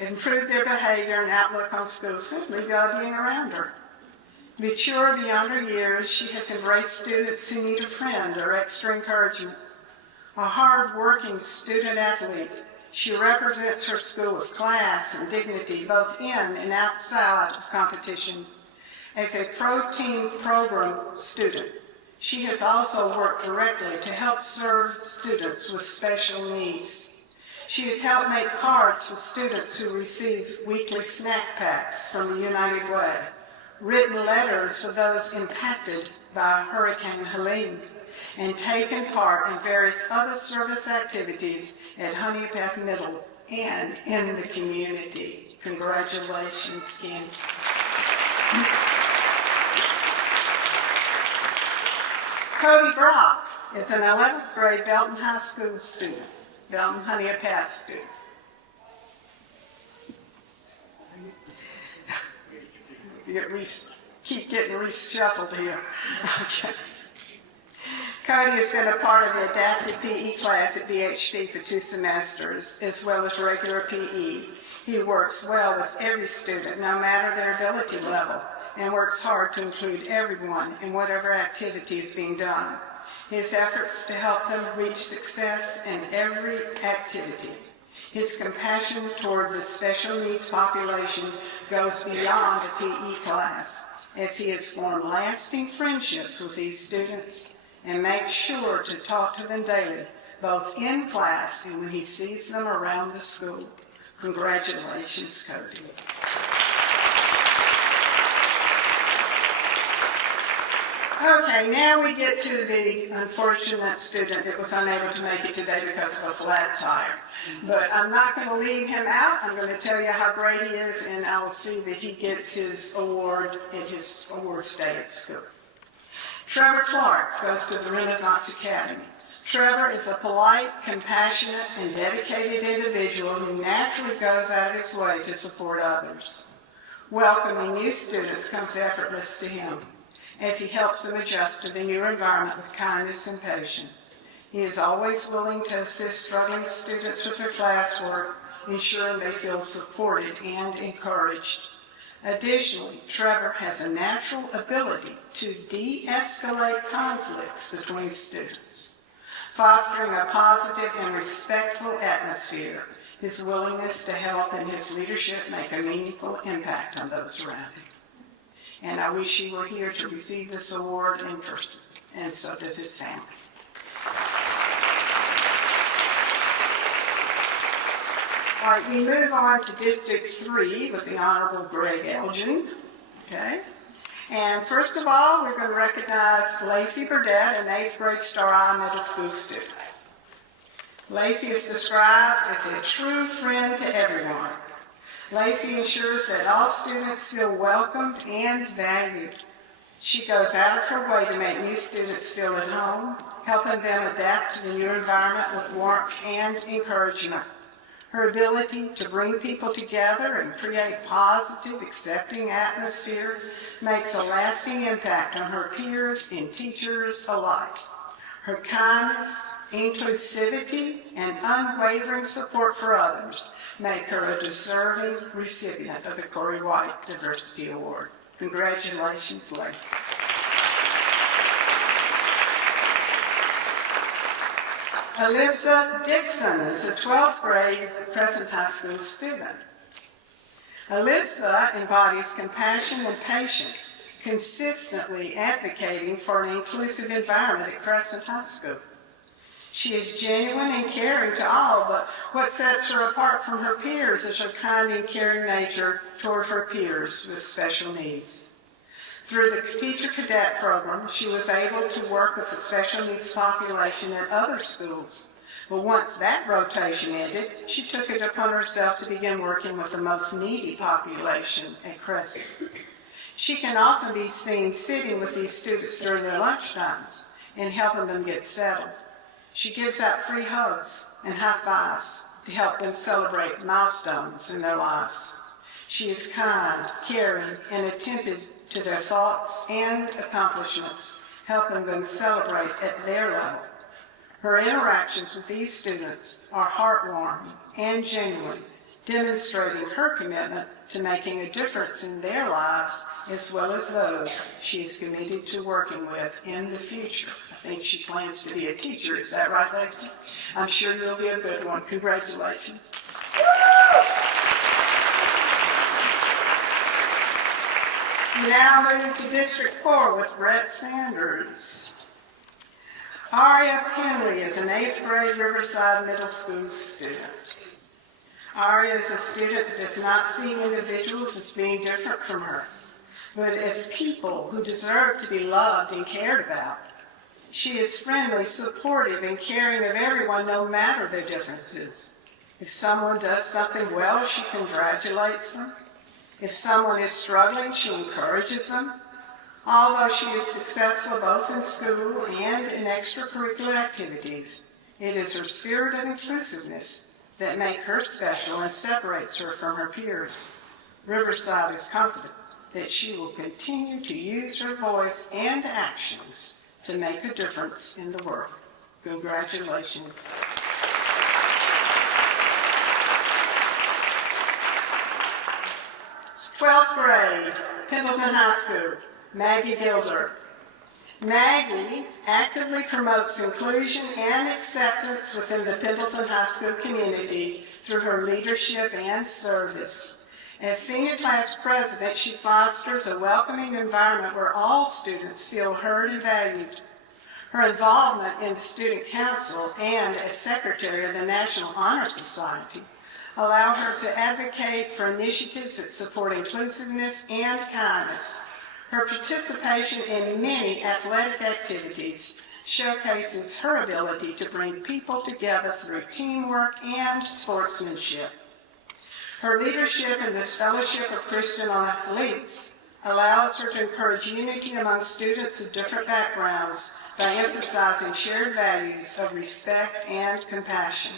improved their behavior and outlook on school simply by being around her. Mature beyond her years, she has embraced students who need a friend or extra encouragement. A hard-working student athlete, she represents her school with class and dignity, both in and outside of competition. As a pro-team program student, she has also worked directly to help serve students with special needs. She has helped make cards for students who receive weekly snack packs from the United Way, written letters for those impacted by Hurricane Helene, and taken part in various other service activities at Honeypath Middle and in the community. Congratulations, Kinsley. Cody Brock is an 11th grade Belton High School student, Belton Honeypath student. Keep getting reshuffled here. Okay. Cody has been a part of the adaptive PE class at BHP for 2 semesters, as well as regular PE. He works well with every student, no matter their ability level, and works hard to include everyone in whatever activity is being done. His efforts to help them reach success in every activity. His compassion toward the special needs population goes beyond the PE class, as he has formed lasting friendships with these students and makes sure to talk to them daily, both in class and when he sees them around the school. Congratulations, Cody. Okay, now we get to the unfortunate student that was unable to make it today because of a flat tire. But I'm not going to leave him out. I'm going to tell you how great he is, and I will see that he gets his award at his award day at school. Trevor Clark goes to the Renaissance Academy. Trevor is a polite, compassionate, and dedicated individual who naturally goes out of his way to support others. Welcoming new students comes effortless to him, as he helps them adjust to the new environment with kindness and patience. He is always willing to assist struggling students with their classwork, ensuring they feel supported and encouraged. Additionally, Trevor has a natural ability to de-escalate conflicts between students, fostering a positive and respectful atmosphere. His willingness to help and his leadership make a meaningful impact on those around him. And I wish he were here to receive this award in person, and so does his family. All right, we move on to District 3 with the Honorable Greg Elgin. Okay. And first of all, we're going to recognize Lacey Burdett, an 8th grade Star Eye Middle School student. Lacey is described as a true friend to everyone. Lacey ensures that all students feel welcomed and valued. She goes out of her way to make new students feel at home, helping them adapt to the new environment with warmth and encouragement. Her ability to bring people together and create positive, accepting atmosphere makes a lasting impact on her peers and teachers alike. Her kindness, inclusivity, and unwavering support for others make her a deserving recipient of the Cory White Diversity Award. Congratulations, Lacey. Alyssa Dixon is a 12th grade Crescent High School student. Alyssa embodies compassion and patience, consistently advocating for an inclusive environment at Crescent High School. She is genuine and caring to all, but what sets her apart from her peers is her kind and caring nature toward her peers with special needs. Through the Teacher Cadet Program, she was able to work with the special needs population at other schools. But once that rotation ended, she took it upon herself to begin working with the most needy population at Crescent. She can often be seen sitting with these students during their lunchtimes and helping them get settled. She gives out free hugs and high fives to help them celebrate milestones in their lives. She is kind, caring, and attentive to their thoughts and accomplishments, helping them celebrate at their level. Her interactions with these students are heartwarming and genuine, demonstrating her commitment to making a difference in their lives as well as those she is committed to working with in the future. I think she plans to be a teacher. Is that right, Lacey? I'm sure you'll be a good one. Congratulations. We now move to District 4 with Brett Sanders. Aria Penley is an 8th grade Riverside Middle School student. Aria is a student that does not see individuals as being different from her, but as people who deserve to be loved and cared about. She is friendly, supportive, and caring of everyone no matter their differences. If someone does something well, she congratulates them. If someone is struggling, she encourages them. Although she is successful both in school and in extracurricular activities, it is her spirit of inclusiveness that makes her special and separates her from her peers. Riverside is confident that she will continue to use her voice and actions to make a difference in the world. Congratulations. Twelfth grade, Pendleton High School, Maggie Gilder. Maggie actively promotes inclusion and acceptance within the Pendleton High School community through her leadership and service. As senior class president, she fosters a welcoming environment where all students feel heard and valued. Her involvement in the student council and as secretary of the National Honor Society allow her to advocate for initiatives that support inclusiveness and kindness. Her participation in many athletic activities showcases her ability to bring people together through teamwork and sportsmanship. Her leadership in this Fellowship of Christian Athletes allows her to encourage unity among students of different backgrounds by emphasizing shared values of respect and compassion.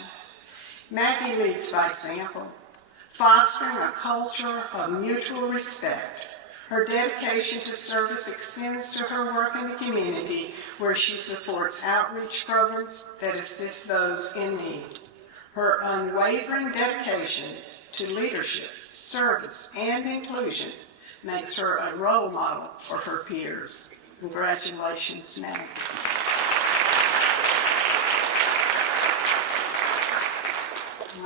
Maggie leads by example, fostering a culture of mutual respect. Her dedication to service extends to her work in the community, where she supports outreach programs that assist those in need. Her unwavering dedication to leadership, service, and inclusion makes her a role model for her peers. Congratulations, Maggie.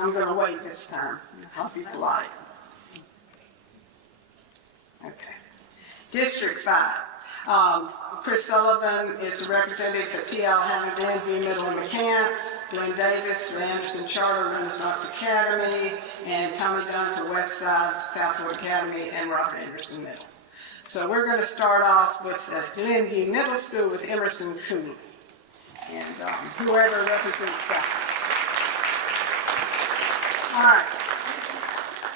I'm going to wait this time. I'll be polite. Okay. District 5. Chris Sullivan is a representative for T.L. Hammer, Glenview Middle and McCants, Glenn Davis for Anderson Charter Renaissance Academy, and Tommy Dunn for Westside Southwood Academy, and Robert Anderson Middle. So we're going to start off with Glenview Middle School with Emerson Cooley, and whoever represents that. All right.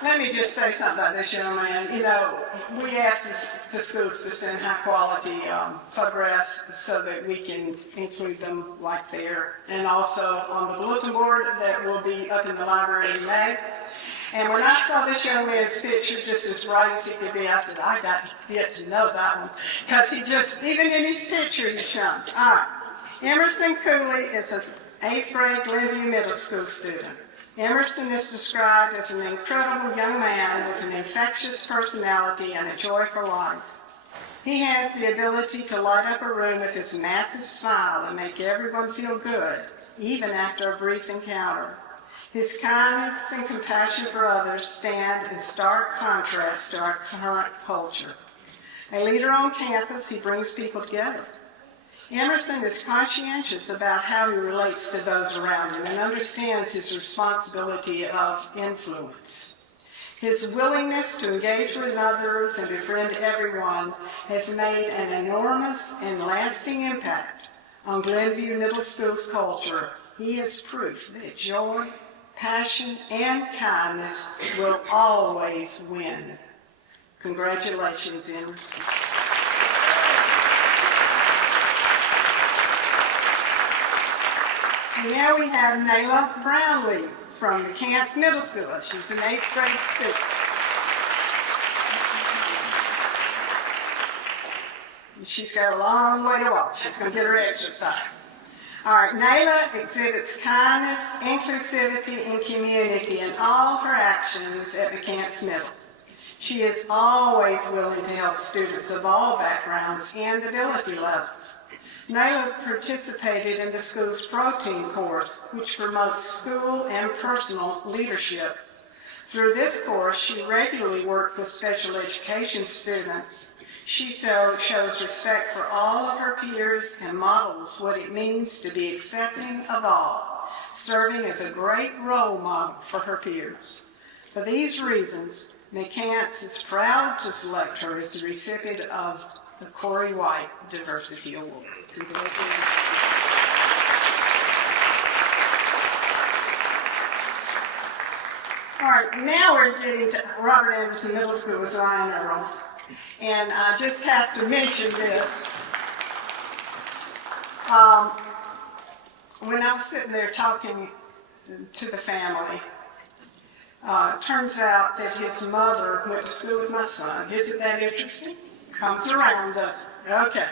Let me just say something about this young man. You know, we ask the schools to send high-quality photographs so that we can include them like there. And also on the bulletin board that will be up in the library in May. And when I saw this young man's picture, just as bright as he could be, I said, I got to get to know that one. Because he just, even in his picture, he's young. All right. Emerson Cooley is an 8th grade Glenview Middle School student. Emerson is described as an incredible young man with an infectious personality and a joy for life. He has the ability to light up a room with his massive smile and make everyone feel good even after a brief encounter. His kindness and compassion for others stand in stark contrast to our current culture. A leader on campus, he brings people together. Emerson is conscientious about how he relates to those around him and understands his responsibility of influence. His willingness to engage with others and befriend everyone has made an enormous and lasting impact on Glenview Middle School's culture. He is proof that joy, passion, and kindness will always win. Congratulations, Emerson. And now we have Nayla Brownlee from McCants Middle School. She's an 8th grade student. She's got a long way to walk. She's going to get her exercise. All right, Nayla exhibits kindness, inclusivity, and community in all her actions at McCants Middle. She is always willing to help students of all backgrounds and ability levels. Nayla participated in the school's protein course, which promotes school and personal leadership. Through this course, she regularly worked with special education students. She shows respect for all of her peers and models what it means to be accepting of all, serving as a great role model for her peers. For these reasons, McCants is proud to select her as the recipient of the Cory White Diversity Award. All right, now we're getting to Robert Anderson Middle School with Zion Earl. And I just have to mention this. When I was sitting there talking to the family, turns out that his mother went to school with my son. Isn't that interesting? Comes around, doesn't it? Okay.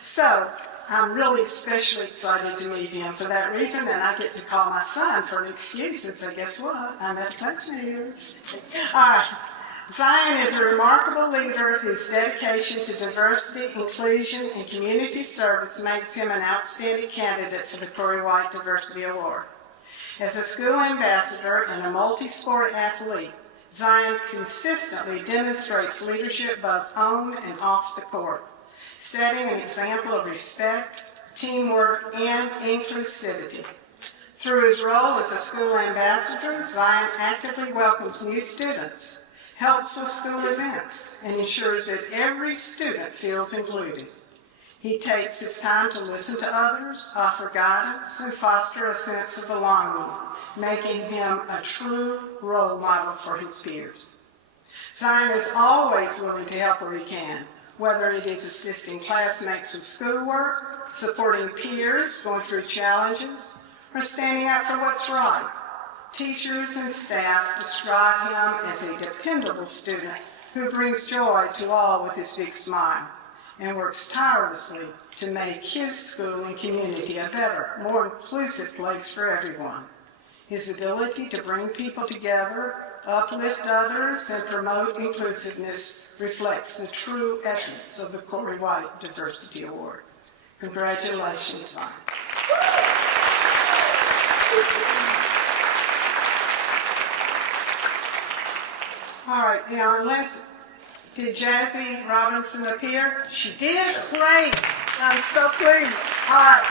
So I'm really especially excited to meet him for that reason, and I get to call my son for an excuse and say, guess what? I'm at classmates. All right. Zion is a remarkable leader whose dedication to diversity, inclusion, and community service makes him an outstanding candidate for the Cory White Diversity Award. As a school ambassador and a multi-sport athlete, Zion consistently demonstrates leadership both on and off the court, setting an example of respect, teamwork, and inclusivity. Through his role as a school ambassador, Zion actively welcomes new students, helps with school events, and ensures that every student feels included. He takes his time to listen to others, offer guidance, and foster a sense of belonging, making him a true role model for his peers. Zion is always willing to help where he can, whether it is assisting classmates with schoolwork, supporting peers going through challenges, or standing up for what's right. Teachers and staff describe him as a dependable student who brings joy to all with his big smile and works tirelessly to make his school and community a better, more inclusive place for everyone. His ability to bring people together, uplift others, and promote inclusiveness reflects the true essence of the Cory White Diversity Award. Congratulations, Zion. All right, now did Jazzy Robinson appear? She did? Great. I'm so pleased. All right.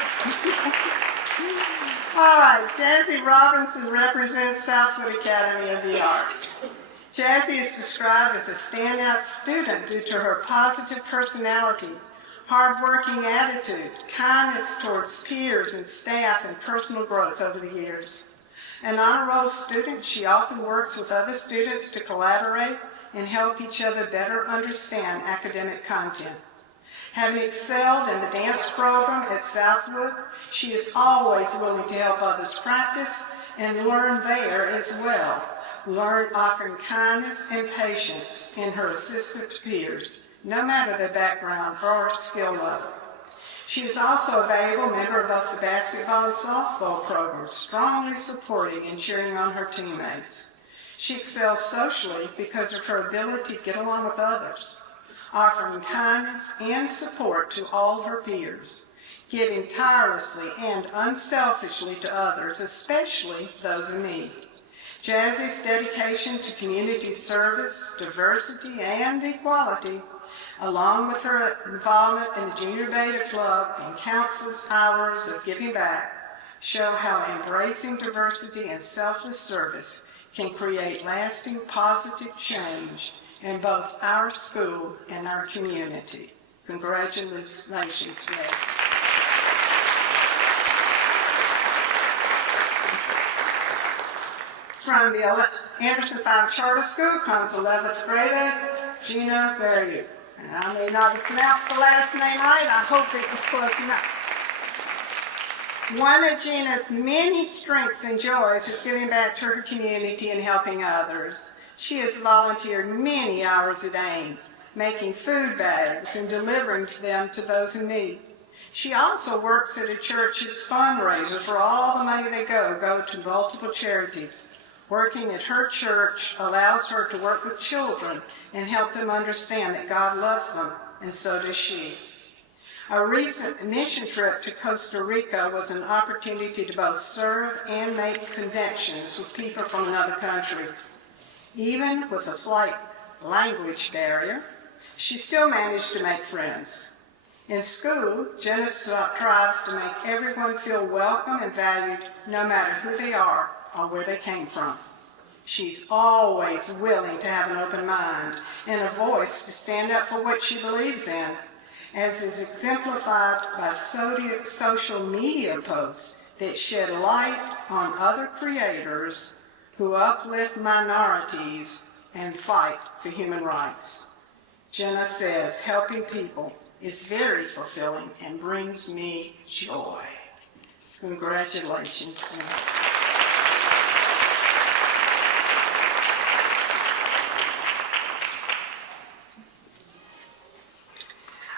All right, Jazzy Robinson represents Southwood Academy of the Arts. Jazzy is described as a standout student due to her positive personality, hard-working attitude, kindness towards peers and staff, and personal growth over the years. An honor roll student, she often works with other students to collaborate and help each other better understand academic content. Having excelled in the dance program at Southwood, she is always willing to help others practice and learn there as well, offering kindness and patience in her assistant peers, no matter their background or skill level. She is also a valuable member of both the basketball and softball programs, strongly supporting and cheering on her teammates. She excels socially because of her ability to get along with others, offering kindness and support to all her peers, giving tirelessly and unselfishly to others, especially those in need. Jazzy's dedication to community service, diversity, and equality, along with her involvement in the Junior Beta Club and countless hours of giving back, show how embracing diversity and selfless service can create lasting positive change in both our school and our community. Congratulations, Jazzy. From the Anderson 5 Charter School comes 11th grader Gina Berrieux. And I may not have pronounced the last name right. I hope it was close enough. One of Gina's many strengths and joys is giving back to her community and helping others. She has volunteered many hours a day, making food bags and delivering them to those in need. She also works at a church's fundraiser where all the money they go to multiple charities. Working at her church allows her to work with children and help them understand that God loves them, and so does she. A recent mission trip to Costa Rica was an opportunity to both serve and make connections with people from another country. Even with a slight language barrier, she still managed to make friends. In school, Jenna tries to make everyone feel welcome and valued, no matter who they are or where they came from. She's always willing to have an open mind and a voice to stand up for what she believes in, as is exemplified by social media posts that shed light on other creators who uplift minorities and fight for human rights. Jenna says, helping people is very fulfilling and brings me joy. Congratulations, Jenna.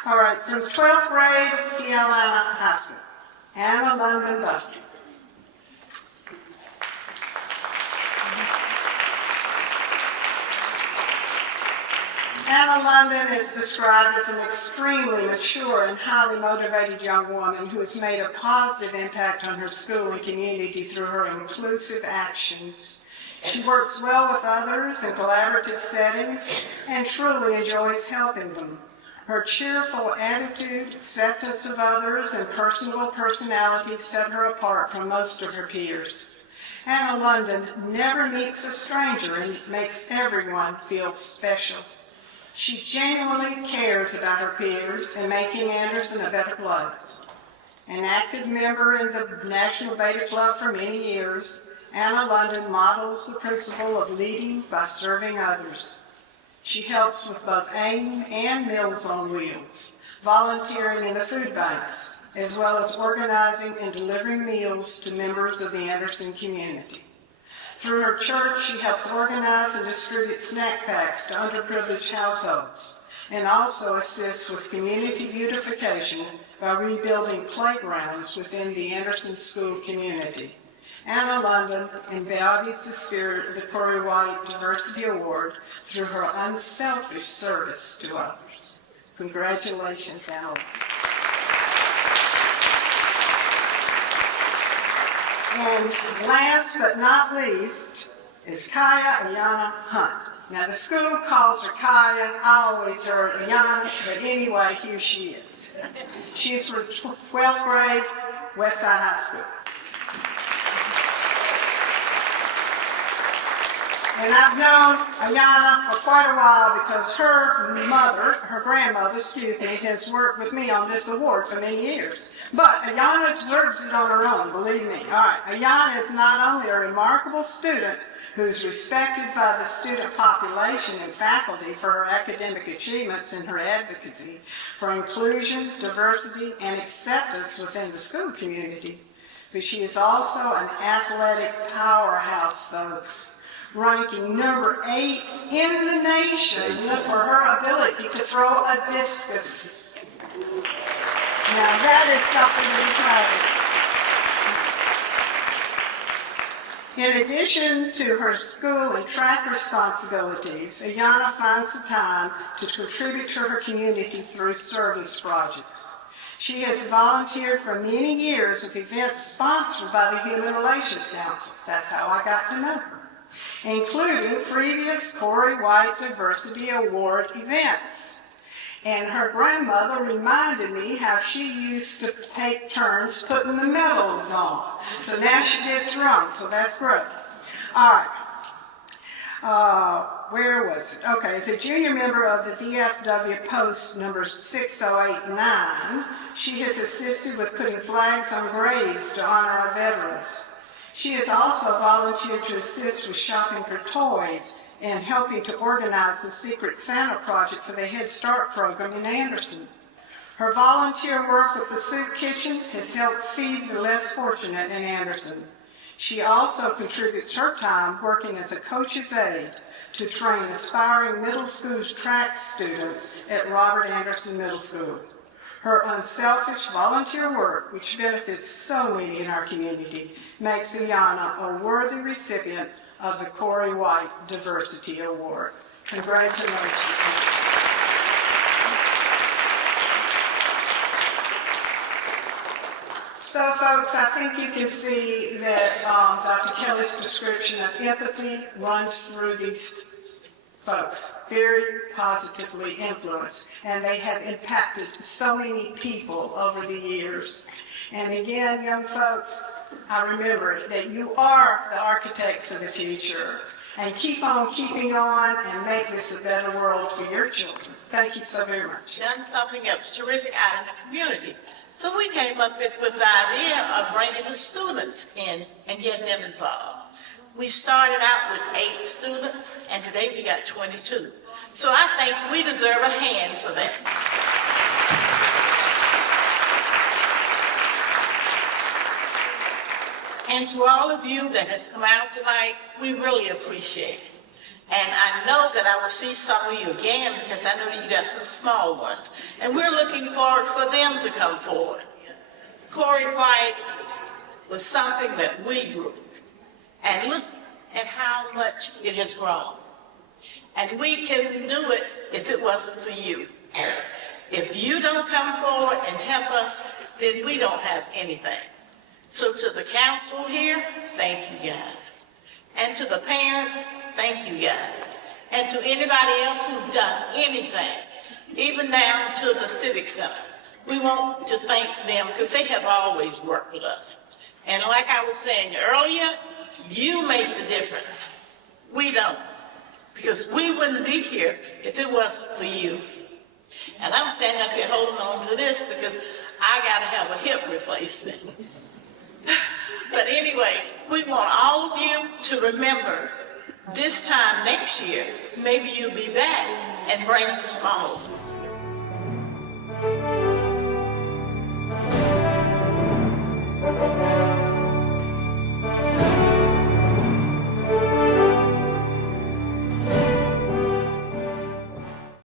All right, from 12th grade, Tijuana High School, Anna London Buffy. Anna London is described as an extremely mature and highly motivated young woman who has made a positive impact on her school and community through her inclusive actions. She works well with others in collaborative settings and truly enjoys helping them. Her cheerful attitude, acceptance of others, and personable personality set her apart from most of her peers. Anna London never meets a stranger and makes everyone feel special. She genuinely cares about her peers and making Anderson a better place. An active member in the National Beta Club for many years, Anna London models the principle of leading by serving others. She helps with both AIM and Meals on Wheels, volunteering in the food banks, as well as organizing and delivering meals to members of the Anderson community. Through her church, she helps organize and distribute snack packs to underprivileged households, and also assists with community beautification by rebuilding playgrounds within the Anderson school community. Anna London embodies the spirit of the Cory White Diversity Award through her unselfish service to others. Congratulations, Anna London. And last but not least is Kaya Ayana Hunt. Now the school calls her Kaya, I always heard Ayana, but anyway, here she is. She's from 12th grade, Westside High School. And I've known Ayana for quite a while because her grandmother, has worked with me on this award for many years. But Ayana deserves it on her own, believe me. All right, Ayana is not only a remarkable student who's respected by the student population and faculty for her academic achievements and her advocacy for inclusion, diversity, and acceptance within the school community, but she is also an athletic powerhouse, folks, ranking number 8 in the nation for her ability to throw a discus. Now that is something to be proud of. In addition to her school and track responsibilities, Ayana finds the time to contribute to her community through service projects. She has volunteered for many years with events sponsored by the Human Relations Council. That's how I got to know her, including previous Cory White Diversity Award events. And her grandmother reminded me how she used to take turns putting the medals on. So now she gets wrong, so that's great. All right. Where was it? Okay, as a junior member of the VFW Post numbers 6089, she has assisted with putting flags on graves to honor our veterans. She has also volunteered to assist with shopping for toys and helping to organize the Secret Santa project for the Head Start program in Anderson. Her volunteer work with the soup kitchen has helped feed the less fortunate in Anderson. She also contributes her time working as a coach's aide to train aspiring middle school track students at Robert Anderson Middle School. Her unselfish volunteer work, which benefits so many in our community, makes Iana a worthy recipient of the Cory White Diversity Award. Congratulations. So folks, I think you can see that Dr. Kelly's description of empathy runs through these folks, very positively influenced, and they have impacted so many people over the years. And again, young folks, I remember that you are the architects of the future, and keep on keeping on and make this a better world for your children. Thank you so very much. Done something else terrific out in the community. So we came up with the idea of bringing the students in and getting them involved. We started out with 8 students, and today we got 22. So I think we deserve a hand for that. And to all of you that has come out tonight, we really appreciate it. And I know that I will see some of you again because I know you got some small ones. And we're looking forward for them to come forward. Cory White was something that we grew. And look at how much it has grown. And we couldn't do it if it wasn't for you. If you don't come forward and help us, then we don't have anything. So to the council here, thank you guys. And to the parents, thank you guys. And to anybody else who's done anything, even down to the Civic Center. We want to thank them because they have always worked with us. And like I was saying earlier, you make the difference. We don't. Because we wouldn't be here if it wasn't for you. And I'm standing up here holding on to this because I got to have a hip replacement. But anyway, we want all of you to remember this time next year, maybe you'll be back and bring the small ones.